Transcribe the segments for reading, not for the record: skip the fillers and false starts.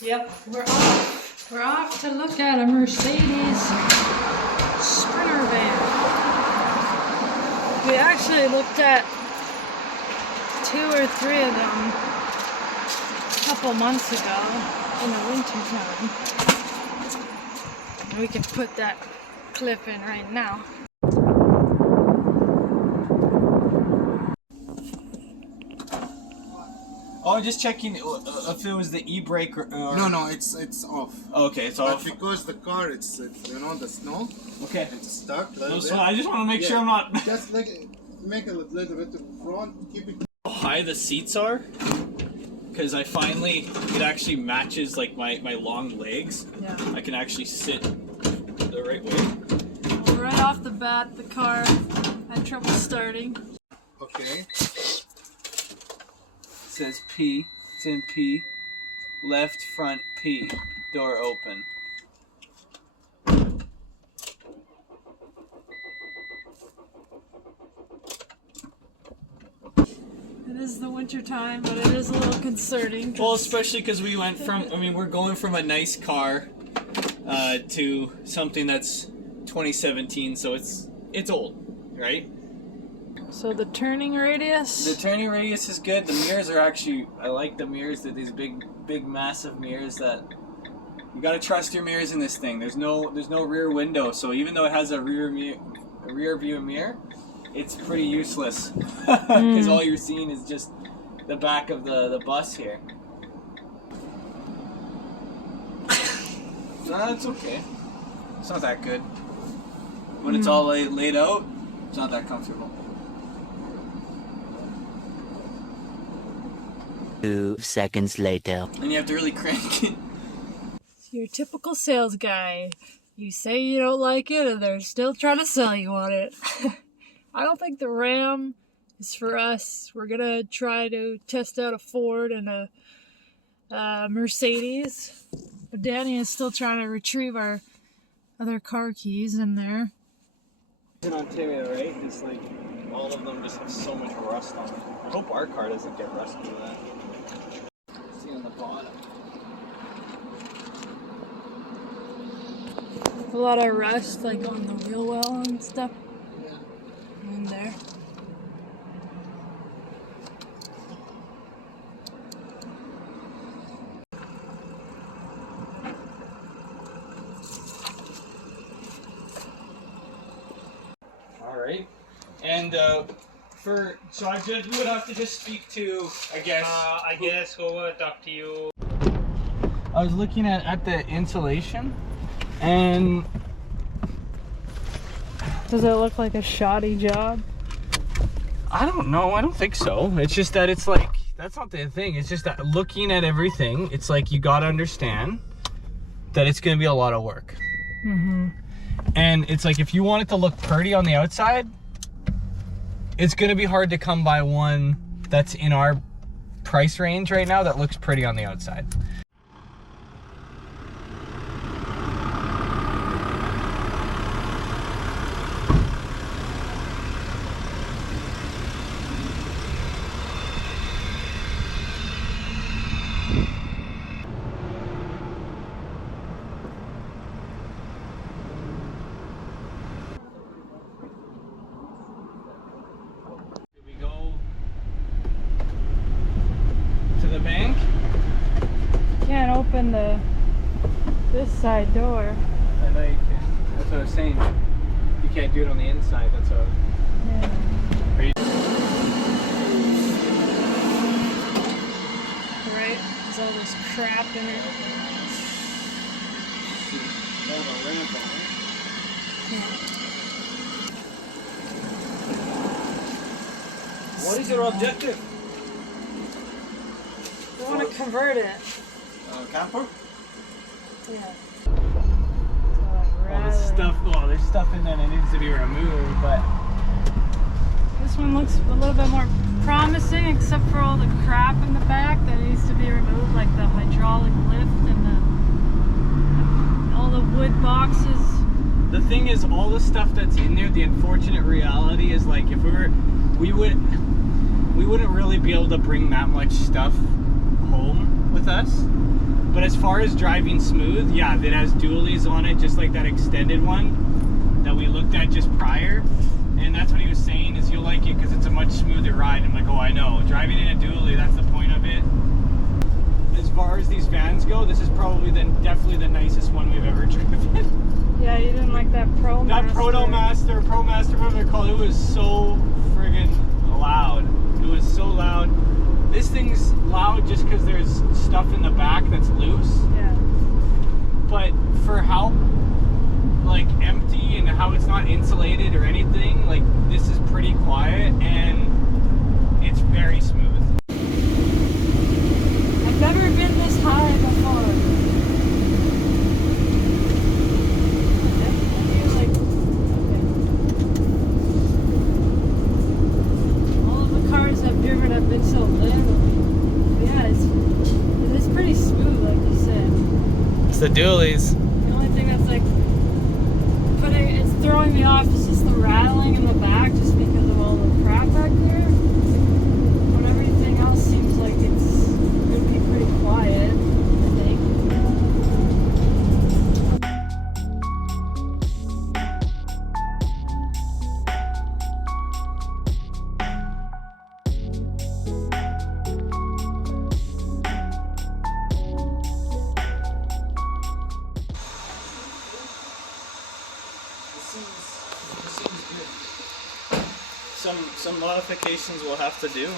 Yep, we're off. We're off to look at a Mercedes Sprinter van. We actually looked at 2 or 3 of them a couple months ago in the winter time. And we can put that clip in right now. Oh, just checking if it was the e-brake or... No, it's off. Okay, it's off. But because the car, it's you know, the snow. Okay. It's stuck. No, so I just want to make sure I'm not... Just like make it a little bit to the front, keep it... How high the seats are, because it actually matches like my long legs. Yeah. I can actually sit the right way. Well, right off the bat, the car had trouble starting. Okay. It says P. It's in P. Left front P. Door open. It is the winter time, but it is a little concerning. Well, especially because we went from, we're going from a nice car to something that's 2017, so it's old, right? So the turning radius? The turning radius is good. The mirrors are actually, I like the mirrors. They're these big, massive mirrors that you gotta trust your mirrors in this thing. There's no rear window, so even though it has a rear view mirror, it's pretty useless because all you're seeing is just the back of the bus here. No, it's okay. It's not that good. When it's all laid out, it's not that comfortable. 2 seconds later. And you have to really crank it. Your typical sales guy. You say you don't like it and they're still trying to sell you on it. I don't think the Ram is for us. We're gonna try to test out a Ford and a Mercedes. But Danny is still trying to retrieve our other car keys in there. In Ontario, right? It's like all of them just have so much rust on them. I hope our car doesn't get rusty with that. See on the bottom. A lot of rust, like on the wheel well and stuff. Yeah. In there. Alright. And so I would have to just speak to, I guess. I guess who will talk to you. I was looking at the insulation, and Does it look like a shoddy job? I don't know. I don't think so. It's just that it's like, that's not the thing. It's just that looking at everything, it's like you gotta understand that it's gonna be a lot of work. Mm-hmm. And it's like, if you want it to look pretty on the outside, it's gonna be hard to come by one that's in our price range right now that looks pretty on the outside. The bank? Can't open this side door. I know you can. That's what I was saying. You can't do it on the inside. That's what. Yeah. Are you... Right? There's all this crap in it. What is your objective? We want to convert it. Camper? Yeah. All this stuff. Oh, there's stuff in there that needs to be removed, but This one looks a little bit more promising, except for all the crap in the back that needs to be removed, like the hydraulic lift and all the wood boxes. the thing is, all the stuff that's in there, the unfortunate reality is, like, if we wouldn't really be able to bring that much stuff home with us. But as far as driving smooth, yeah, it has dualies on it, just like that extended one that we looked at just prior. And that's what he was saying, is you'll like it because it's a much smoother ride. I'm like, oh, I know. Driving in a dually, that's the point of it. As far as these vans go, this is probably definitely the nicest one we've ever driven. Yeah, you didn't like that ProMaster. That ProMaster, whatever they're called, it was so friggin' loud. It was so loud. This thing's loud just because there's stuff in the back that's loose. Yeah. But for how like empty and how it's not insulated or anything, like this is pretty quiet and it's very smooth. I've never been this high before. All of the cars I've driven have been so little. Yeah, it's pretty smooth, like you said. It's the dualies. The only thing that's like it's throwing me off is just the rattling in the back, just because of all the crap back there. But everything else seems like it's going to be pretty quiet, I think. Some modifications we'll have to do.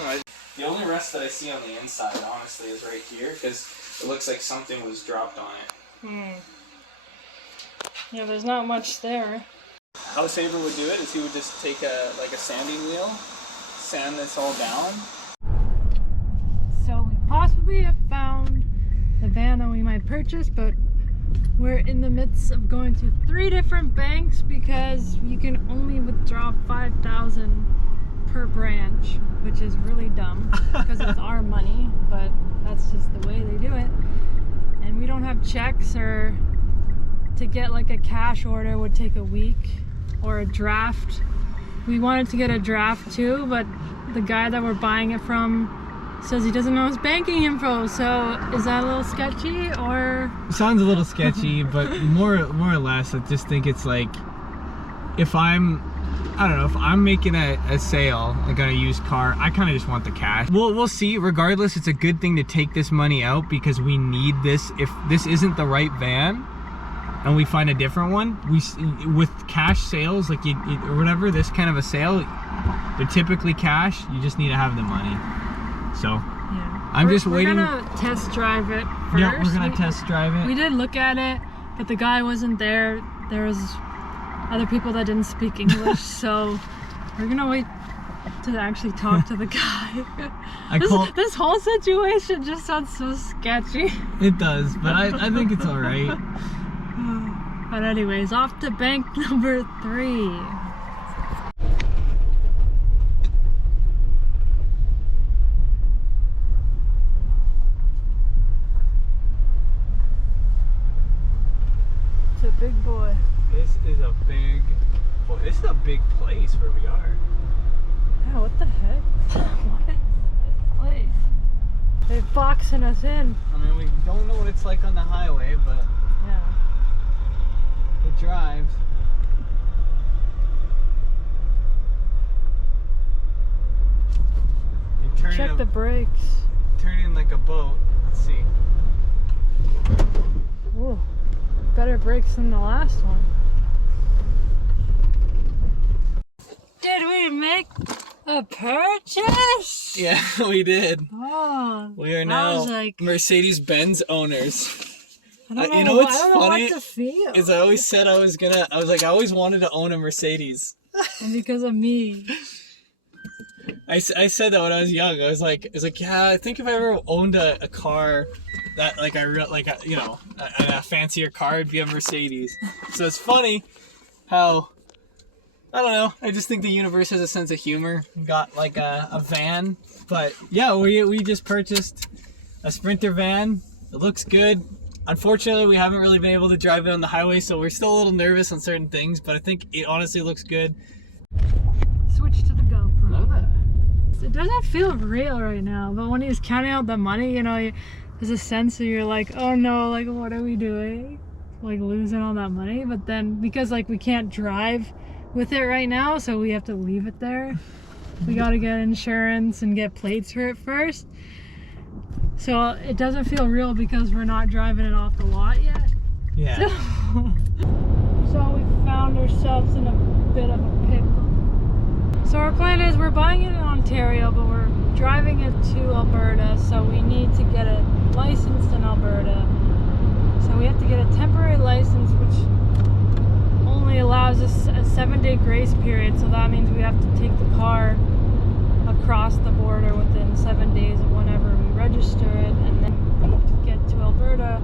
The only rust that I see on the inside, honestly, is right here, because it looks like something was dropped on it. Yeah, there's not much there. How Saber would do it is he would just take a sanding wheel, sand this all down. So we possibly have found the van that we might purchase, but we're in the midst of going to 3 different banks because you can only withdraw $5,000 per branch, which is really dumb because it's our money, but that's just the way they do it. And we don't have checks, or to get like a cash order would take a week, or a draft. We wanted to get a draft too, but the guy that we're buying it from says he doesn't know his banking info. So is that a little sketchy, or? It sounds a little sketchy, but more or less, I just think it's like, if I'm making a sale, like on a used car, I kind of just want the cash. We'll see. Regardless, it's a good thing to take this money out because we need this. If this isn't the right van and we find a different one, with cash sales, like or whatever, this kind of a sale, they're typically cash. You just need to have the money. So yeah, we're waiting. We're gonna test drive it first. Yeah, we're gonna test drive it. We did look at it, but the guy wasn't there. There was other people that didn't speak English, so we're gonna wait to actually talk to the guy. This whole situation just sounds so sketchy. It does, but I think it's alright. But anyways, off to bank number 3. It's a big boy. This is a big place where we are. Yeah, what the heck? What is this place? They're boxing us in. I mean, we don't know what it's like on the highway, but yeah, it drives. Check the brakes. Turn in like a boat. Let's see. Whoa, better brakes than the last one. Did we make a purchase? Yeah, we did. Oh, we are now like, Mercedes-Benz owners. I don't know, you know what's I don't funny? know what to feel. Is I always said I was always wanted to own a Mercedes. And because of me. I said that when I was young. I was like, yeah, I think if I ever owned a car that a fancier car, it'd be a Mercedes. So it's funny how, I don't know, I just think the universe has a sense of humor. Got like a van, but yeah, we just purchased a Sprinter van. It looks good. Unfortunately, we haven't really been able to drive it on the highway, so we're still a little nervous on certain things, but I think it honestly looks good. Switch to the GoPro. Love that. It doesn't feel real right now, but when he's counting out the money, you know, there's a sense where you're like, oh no, like what are we doing? Like losing all that money. But then because like we can't drive with it right now, so we have to leave it there. We gotta get insurance and get plates for it first. So it doesn't feel real because we're not driving it off the lot yet. Yeah. So we found ourselves in a bit of a pickle. So our plan is we're buying it in Ontario, but we're driving it to Alberta, so we need to get it licensed in Alberta. So we have to get a temporary license, which only allows us a 7-day grace period, so that means we have to take the car across the border within 7 days of whenever we register it, and then we get to Alberta,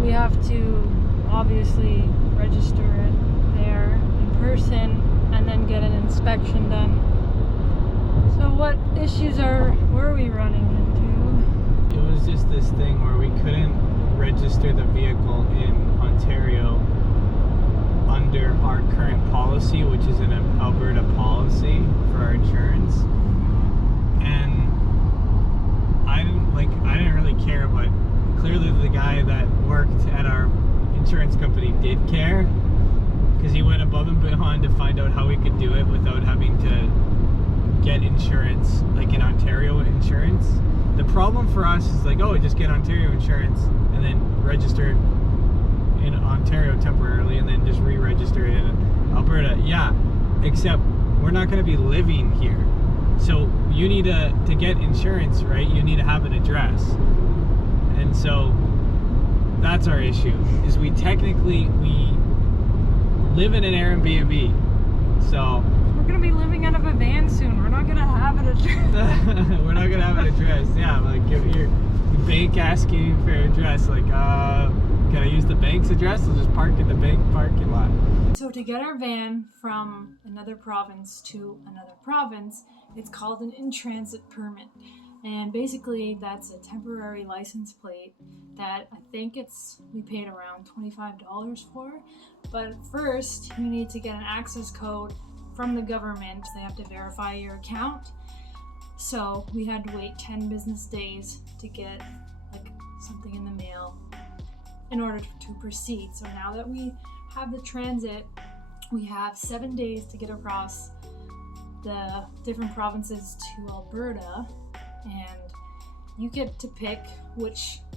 we have to obviously register it there in person and then get an inspection done. So what issues were we running into? It was just this thing where we couldn't register the vehicle in Ontario under our current policy, which is an Alberta policy for our insurance. And I didn't really care, but clearly the guy that worked at our insurance company did care, because he went above and beyond to find out how we could do it without having to get insurance, like in Ontario insurance. The problem for us is like, oh, just get Ontario insurance and then register it in Ontario temporarily and then just re-register it in Alberta. Yeah, except we're not going to be living here. So you need to get insurance, right? You need to have an address. And so that's our issue, is we live in an Airbnb. So We're gonna be living out of a van soon. We're not gonna have an address. we're not gonna have an address. Yeah, like if your bank asking you for your address, like can I use the bank's address? I'll just park in the bank parking lot. So to get our van from another province to another province, it's called an in-transit permit. And basically that's a temporary license plate that I think we paid around $25 for. But first you need to get an access code from the government. They have to verify your account. So we had to wait 10 business days to get like something in the mail in order to proceed. So now that we have the transit, we have 7 days to get across the different provinces to Alberta, and you get to pick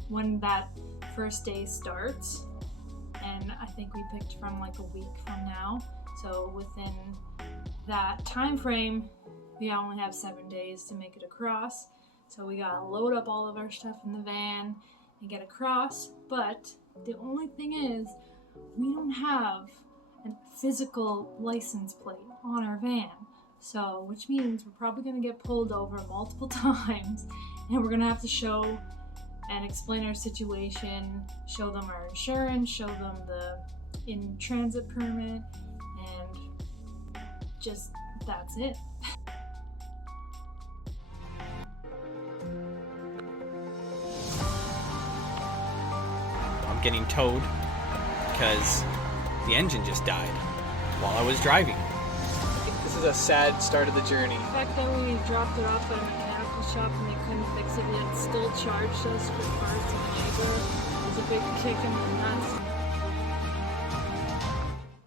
when that first day starts. And I think we picked from like a week from now. So within that time frame, we only have 7 days to make it across. So we gotta load up all of our stuff in the van and get across. But the only thing is, we don't have a physical license plate on our van. So, which means we're probably gonna get pulled over multiple times, and we're gonna have to show and explain our situation, show them our insurance, show them the in-transit permit, and just that's it. I'm getting towed because the engine just died while I was driving. This is a sad start of the journey. The fact that we dropped it off at a mechanical shop and they couldn't fix it yet still charged us for parts and labor was a big kick in the nuts.